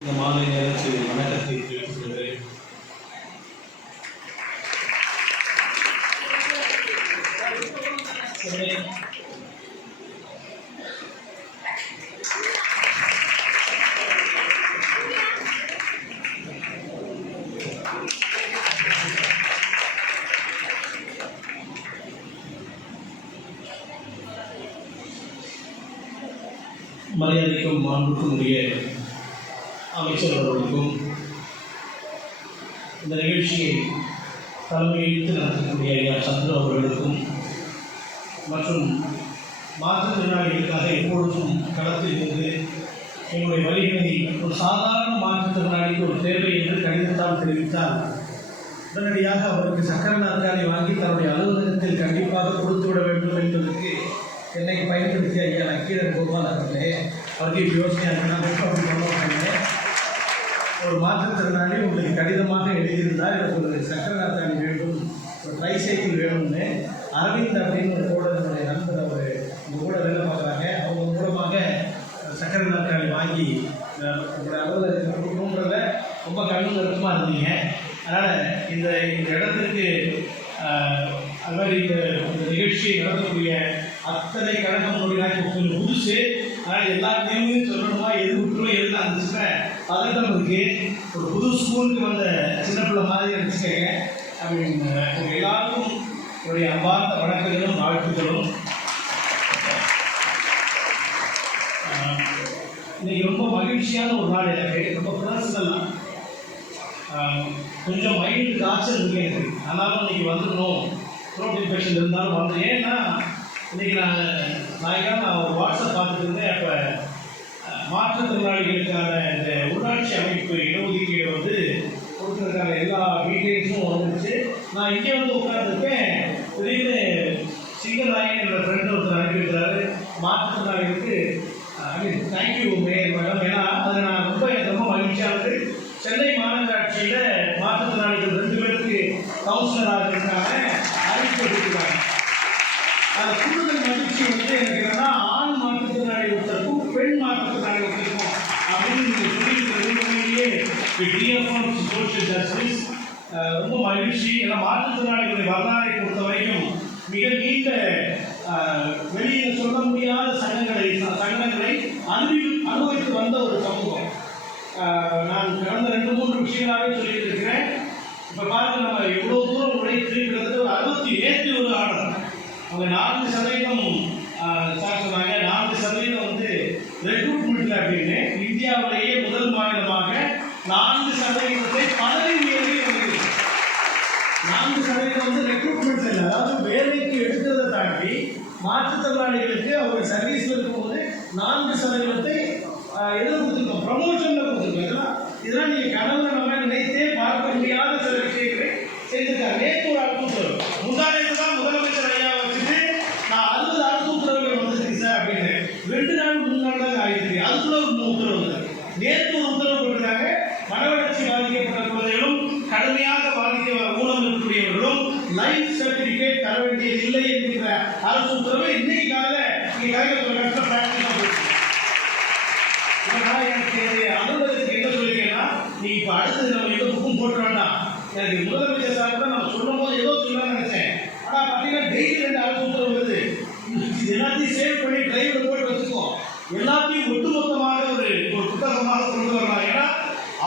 இந்த மாலை நேரத்தில் வணக்கத்தை தெரிவித்துக் கொள்கிறேன் மரியாதைக்கும் மாண்புக்கும் உரிய அமைச்சர் அவர்களுக்கும் இந்த நிகழ்ச்சியை தலைமையேற்று நடத்தக்கூடிய ஐயா சந்திர அவர்களுக்கும் மற்றும் மாற்றுத்திறனாளிகளுக்காக எப்பொழுதும் களத்தில் இருந்து எங்களுடைய வழிகளை ஒரு சாதாரண மாற்றுத்திறனாளிக்கு ஒரு தேவை என்று கடிதத்தால் தெரிவித்தால் உடனடியாக அவருக்கு சக்கர நாற்காலி வாங்கி தன்னுடைய அலுவலகத்தில் கண்டிப்பாக கொடுத்து விட வேண்டும் என்பதற்கு என்னை பயன்படுத்திய ஐயா நக்கீரன் கோபால் அவர்களே அவருக்கு இப்படி யோசனையாக நான் ரொம்ப அப்படி பண்ண மாட்டேன் ஒரு மாற்றுத்திறனாளி உங்களுக்கு கடிதமாக எழுதியிருந்தால் எனக்கு ஒரு சக்கர நாற்காலி வேண்டும் ஒரு ட்ரை சைக்கிள் வேணும்னு அரவிந்த் அப்படின்னு ஒரு கூட என்னுடைய நண்பர் அவர் உங்கள் கூட வேலை பார்க்குறாங்க. அவங்க மூலமாக சக்கர நாற்காலி வாங்கி உங்களுடைய அலுவலகத்தில் ரொம்ப கண்ணு கருத்துமாக இருந்தீங்க. அதனால் இந்த இந்த இடத்துக்கு அது மாதிரி இந்த நிகழ்ச்சியை நடத்தக்கூடிய அத்தனை கழகம் மொழியாக கொஞ்சம் புதுசு ஆனால் எல்லா நேமையும் சொல்லணுமா எது விட்டுருவோம் எது அந்த பதட்டம் இருக்கு ஒரு புது ஸ்கூலுக்கு வந்த சின்ன பிள்ளை மாதிரி நினச்சிக்கங்க ஐ மீன் உங்கள் எல்லாருக்கும் என்னுடைய அன்பார்ந்த வணக்கங்களும் வாழ்த்துக்களும். இன்னைக்கு ரொம்ப மகிழ்ச்சியான ஒரு நாள் எனக்கு. ரொம்ப பர்சனலாக கொஞ்சம் மைண்டு காய்ச்சல் இருக்கு எனக்கு. ஆனாலும் இன்னைக்கு வந்துடணும். த்ரோட் இன்ஃபெக்ஷன் இருந்தாலும் வந்து ஏன்னா இன்னைக்கு நான் நாளைக்கு நான் ஒரு வாட்ஸ்அப் பார்த்துட்டு இருந்தேன். அப்போ மாற்றுத்திறனாளிகளுக்கான இந்த உள்ளாட்சி அமைப்பு இடஒதுக்கீடு வந்து கொடுத்துருக்காங்க. எல்லா டீட்டெயில்ஸும் வந்துருச்சு. நான் இங்கே வந்து உட்காந்துருக்கேன் திடீர்னு சிங்கநாயகன் என்ற ஃப்ரெண்ட் ஒருத்தர் அனுப்பியிருக்கிறாரு. மாற்றுத்திறனாளிகளுக்கு ஐ மீன் தேங்க்யூ மே ஏன்னா அதை நான் ரொம்ப எனக்கு ரொம்ப மகிழ்ச்சியானது சென்னை மாநகராட்சியில் மாற்றுத்திறனாளிகள் ரெண்டு பேருக்கு கவுன்சிலராக இருக்காங்க அறிவிப்பு கொடுத்துருக்காங்க அது கூடுதல் மகிழ்ச்சி வந்து எனக்கு என்னன்னா ஆண் மாற்றுத்திறனாளி ஒருத்தருக்கும் பெண் மாற்றுத்திறனாளி ஒருத்தருக்கும் அப்படின்னு நீங்கள் சொல்லியிருக்கிறது உண்மையிலேயே டிஎஃப்எம் சோஷியல் ஜஸ்டிஸ் ரொம்ப மகிழ்ச்சி ஏன்னா மாற்றுத்திறனாளிகளுடைய வரலாறை பொறுத்த வரைக்கும் மிக நீண்ட வெளியில் சொல்ல முடியாத சங்கங்களை சங்கங்களை அனுபவி அனுபவித்து வந்த ஒரு சமூகம் நான் கடந்த ரெண்டு மூன்று விஷயங்களாகவே சொல்லிட்டு இருக்கிறேன் இப்போ பாருங்க நம்ம எவ்வளோ தூரம் உழைத்து கிட்டத்தட்ட ஒரு அறுபத்தி நேற்று ஒரு ஆர்டர் அவங்க நான்கு சதவீதம் சார் சொன்னாங்க நான்கு சதவீதம் வந்து ரெக்ரூட்மெண்ட்ல அப்படின்னு இந்தியாவிலேயே நான்கு சதவீதத்தை பதவி உயர்வு நான்கு சதவீதம் வந்து ரெக்ரூட்மெண்ட் இல்லை. அதாவது வேலைக்கு எடுத்ததை தாண்டி மாற்றுத்திறனாளிகளுக்கு அவங்க சர்வீஸ்ல இருக்கும்போது நான்கு சதவீதத்தை எதில் கொடுத்துருக்கோம்? ப்ரமோஷன்ல கொடுத்துருக்கோம். இதெல்லாம் இதெல்லாம் நீங்க கனவுல நம்ம நினைத்தே பார்க்க முடியாத சில விஷயங்களை செய்திருக்காங்க. நேற்று ஒரு அழுத்தம் முந்தானேத்து தான் முதலமைச்சர் ஐயா வச்சுட்டு நான் அறுபது அழுத்த உத்தரவுகள் வந்துருக்கு சார் அப்படின்னு. ரெண்டு நாள் மூணு நாள் தான் ஆயிருக்கு அதுக்குள்ள ஒரு உத்தரவு நேற்று ஒரு உத்தரவு போட்டிருக்காங்க மனவளர்ச்சி பாதிக்கப்பட்ட குழந்தைகளும் கடுமையாக பாதிக்க ஊனம் இருக்கக்கூடியவர்களும் லைஃப் சர்டிபிகேட் தர வேண்டியது இல்லை என்கிற அரசு உத்தரவு இன்னைக்கு காலையில நீங்க கலைஞர் கஷ்டம் பிராக்டிஸ் நான் எனக்கு அலுவலகத்துக்கு என்ன சொல்லியிருக்கேன்னா நீ இப்போ அடுத்தது நம்ம எந்த புக்கும் போட்டு வேண்டாம் எனக்கு முதலமைச்சர் சார் கூட நான் சொல்லும் போது ஏதோ சொல்ல நினைச்சேன். ஆனால் பார்த்தீங்கன்னா டெய்லி ரெண்டு அரசு உத்தரவு வருது. இது எல்லாத்தையும் சேவ் பண்ணி டிரைவர் போட்டு வச்சுக்கோ. எல்லாத்தையும் ஒட்டுமொத்தமாக ஒரு ஒரு புத்தகமாக கொண்டு வரலாம். ஏன்னா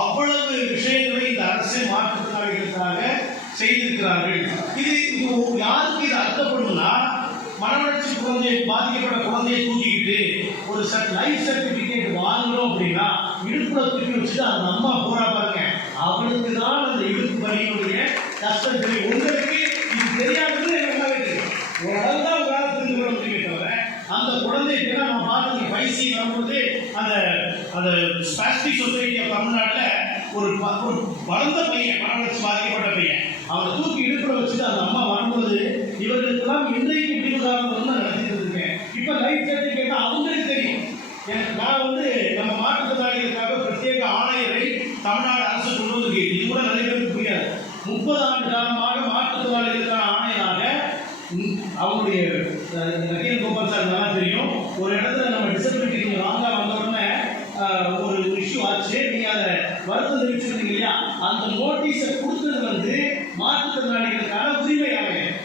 அவ்வளவு விஷயங்களை இந்த அரசு மாற்றுத்திறனாளிகளுக்காக செய்திருக்கிறார்கள். இது இது யாருக்கு இது அர்த்தப்படும்னா மனவளர்ச்சி குழந்தை பாதிக்கப்பட்ட குழந்தையை தூக்கிக்கிட்டு ஒரு லைஃப் சர்டிபிகேட் வாங்குறோம் அப்படின்னா இடுப்புல தூக்கி வச்சுட்டு அந்த அம்மா போறா பாருங்க. அவளுக்கு தான் அந்த இடுப்பு பணியினுடைய கஷ்டம் தெரியும் உங்களுக்கு இது தெரியாதுன்னு எனக்கு நல்லாவே தெரியும். ஓரளவு தான் உங்களால் தெரிந்து கொள்ள முடியுமே தவிர அந்த குழந்தைக்கு நம்ம பார்த்து பைசி வரும்போது அந்த அந்த ஸ்பாஸ்டிக் சொசைட்டி ஆஃப் தமிழ்நாட்டில் ஒரு ஒரு வளர்ந்த பையன் மனவளர்ச்சி பாதிக்கப்பட்ட பையன். அவனை தூக்கி இடுப்புல வச்சுட்டு அந்த அம்மா வரும்போது இவர்களுக்கெல்லாம் இன்றைக்கு இப்படி உதாரணம் நான் நடத்திட்டு இருக்கேன் இப்போ லைஃப் சர்டிஃபிகேட் அவங்களுக்கு தெரியும். எனக்கு நான் வந்து நம்ம மாற்றுத்திறனாளிகளுக்காக பிரத்யேக ஆணையரை தமிழ்நாடு அரசு கொண்டு வந்து இது கூட நிறைய பேருக்கு புரியாது. முப்பது ஆண்டு காலமாக மாற்றுத்திறனாளிகளுக்கான ஆணையராக அவங்களுடைய அஹ், கோபால் சார் நல்லா தெரியும். ஒரு இடத்துல நம்ம டிசபிலிட்டி ராங்கா நீங்க அதை வருத்தம் தெரிவிச்சிருந்தீங்க இல்லையா? அந்த நோட்டீஸை கொடுத்தது வந்து மாற்றுத்திறனாளிகளுக்கான உரிமை ஆணையம்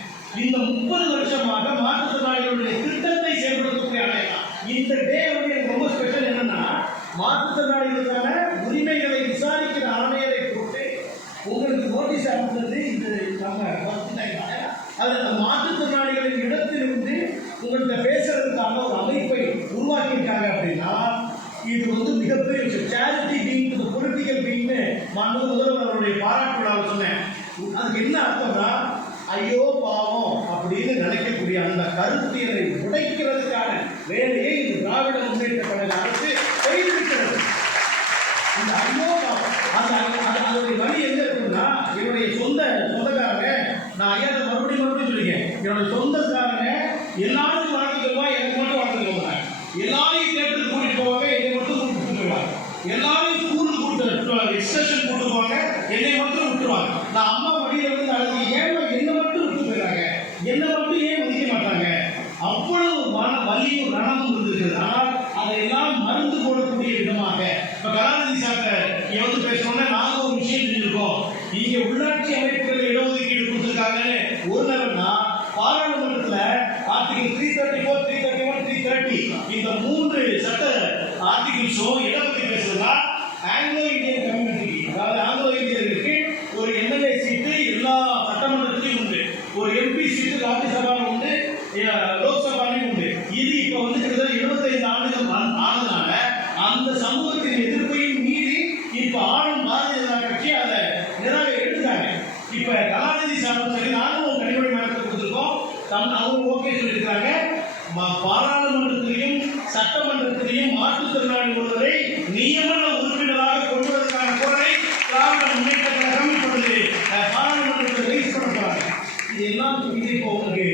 இந்த முப்பது வருஷமாக மாற்றுத்திறனாளிகளுடைய திட்டத்தை செயல்படுத்தக்கூடிய ஆணையம் இந்த டே வந்து எனக்கு ரொம்ப ஸ்பெஷல் என்னன்னா மாற்றுத்திறனாளிகளுக்கான உரிமைகளை விசாரிக்கிற ஆணையரை போட்டு உங்களுக்கு நோட்டீஸ் அனுப்புறது இது நம்ம அது அந்த மாற்றுத்திறனாளிகளின் இடத்திலிருந்து உங்கள்கிட்ட பேசுறதுக்கான ஒரு அமைப்பை உருவாக்கியிருக்காங்க அப்படின்னா இது வந்து மிகப்பெரிய விஷயம் சேரிட்டி பீங் பொலிட்டிக்கல் பீங்னு மாண்பு முதல்வர் அவருடைய பாராட்டு விழாவில் சொன்னேன். அதுக்கு என்ன அர்த்தம்னா ஐயோ பாவம் அப்படின்னு நினைக்கக்கூடிய அந்த கருத்தியலை உடைக்கிறதுக்கான வேலையை இந்த திராவிட முன்னேற்ற கழக அரசு செய்திருக்கிறது இந்த ஐயோ பாவம் அந்த அதனுடைய வழி எங்க இருக்குன்னா என்னுடைய சொந்த சொந்தக்காரங்க நான் ஐயா மறுபடியும் மறுபடியும் சொல்லிக்கேன் என்னுடைய சொந்தக்காரங்க எல்லாருக்கும் வழக்கு சொல்லுவா எனக்கு மட்டும் வழக்கு சொல்லுவாங்க நான் அம்மா வழியில இருந்து அழைச்சி ஏன் என்னை மட்டும் விட்டு போயிடுறாங்க என்ன மட்டும் ஏன் மதிக்க மாட்டாங்க? அவ்வளவு மன வலியும் ரணமும் இருந்திருக்கிறது ஆனால் அதையெல்லாம் மருந்து போடக்கூடிய விதமாக. இப்ப கலாநிதி சார்ட்ட எவ்வளவு வந்து பேசணும்னா நாங்க ஒரு விஷயம் செஞ்சிருக்கோம் இங்க உள்ளாட்சி அமைப்புகள் இடஒதுக்கீடு கொடுத்துருக்காங்கன்னு ஒரு லெவல்னா பாராளுமன்றத்துல article three thirty four three thirty one three thirty இந்த மூன்று சட்ட ஆர்டிகிள்ஸும் இடஒதுக்கீடு பேசுறதுனா பேசுறதுன்னா ஆங்கிலோ இந்தியன் கம்யூனிட்டி அதாவது ஆங்கிலோ இந்தியர்களுக்கு ஒரு எம்எல்ஏ சீட்டு எல்லா சட்டமன்றத்திலையும் உண்டு ஒரு எம்பி சீட்டு ராஜ்யசபாவில் உண்டு அஹ், லோக்சபாலையும் உண்டு இது இப்ப வந்து கிட்டத்தட்ட 25 ஆண்டுகள் ஆன- ஆனதுனால அந்த சமூகத்தின் எதிர்ப்பையும் மீறி இப்ப ஆளும் பாரதிய ஜனதா கட்சி அதை நிறைவே எடுத்துட்டாங்க. இப்ப கலாநிதி சாரும் சரி நானும் கனிமொழி மேடத்தை கொடுத்துருக்கோம். தம் அவங்க ஓகே சொல்லியிருக்காங்க பாராளுமன்றத்திலையும் சட்டமன்றத்திலையும் மாற்றுத்திறனாளி ஒருவரை நியமன உறுப்பினராக கொண்டு குரலை திராவிட முன்னேற்ற கழகம் இப்பொழுது பாராளுமன்றத்தில் ரிலீஸ் பண்ண போறாங்க. இது எல்லாம் இது இப்போ உங்களுக்கு